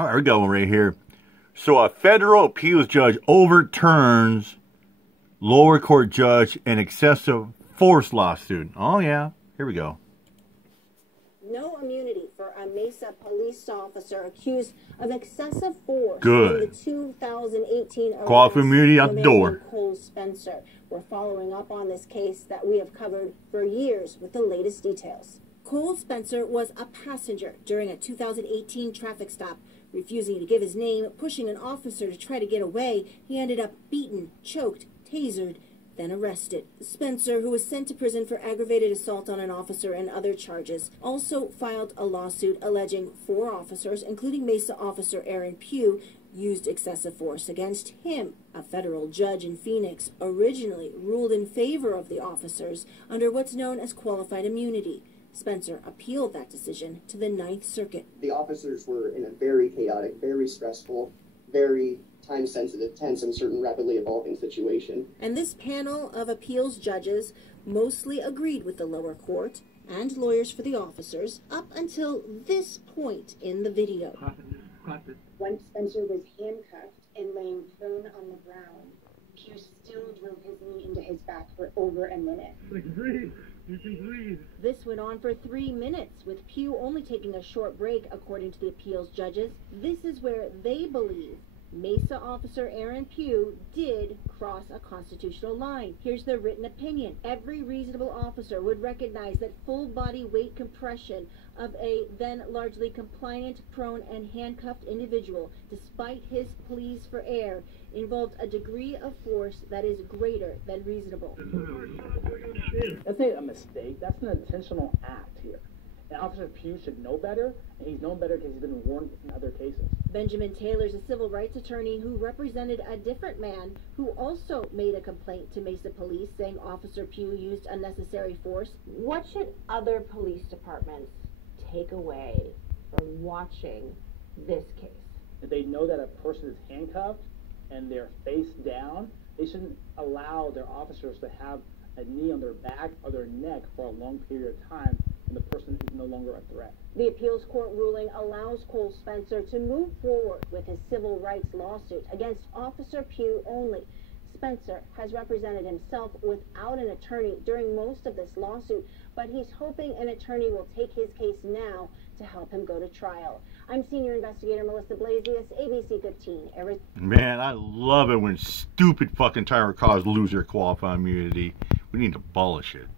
All right, we're going right here. So a federal appeals judge overturns lower court judge in excessive force lawsuit. Oh yeah, here we go. No immunity for a Mesa police officer accused of excessive force. Good. In the 2018 arrest Qualified immunity out the door. Cole Spencer. We're following up on this case that we have covered for years with the latest details. Cole Spencer was a passenger during a 2018 traffic stop. Refusing to give his name, pushing an officer to try to get away, he ended up beaten, choked, tasered, then arrested. Spencer, who was sent to prison for aggravated assault on an officer and other charges, also filed a lawsuit alleging 4 officers, including Mesa officer Aaron Pugh, used excessive force against him. A federal judge in Phoenix originally ruled in favor of the officers under what's known as qualified immunity. Spencer appealed that decision to the Ninth Circuit. The officers were in a very chaotic, very stressful, very time-sensitive, tense, and certain rapidly evolving situation. And this panel of appeals judges mostly agreed with the lower court and lawyers for the officers up until this point in the video. When Spencer was handcuffed and laying prone on the ground, Pugh still drove his knee into his back for over a minute. Breathe. You can breathe. This went on for 3 minutes, with Pugh only taking a short break, according to the appeals judges. This is where they believe Mesa officer Aaron Pugh did cross a constitutional line. Here's their written opinion. Every reasonable officer would recognize that full body weight compression of a then largely compliant, prone, and handcuffed individual, despite his pleas for air, involved a degree of force that is greater than reasonable. That's not a mistake. That's an intentional act here. And Officer Pugh should know better, and he's known better because he's been warned in other cases. Benjamin Taylor's a civil rights attorney who represented a different man who also made a complaint to Mesa Police saying Officer Pugh used unnecessary force. What should other police departments take away from watching this case? If they know that a person is handcuffed and they're face down, they shouldn't allow their officers to have a knee on their back or their neck for a long period of time when the person is no longer a threat. The appeals court ruling allows Cole Spencer to move forward with his civil rights lawsuit against Officer Pugh only. Spencer has represented himself without an attorney during most of this lawsuit, but he's hoping an attorney will take his case now to help him go to trial. I'm Senior Investigator Melissa Blasius, ABC 15. Man, I love it when stupid fucking tyrant cars lose their qualified immunity. We need to abolish it.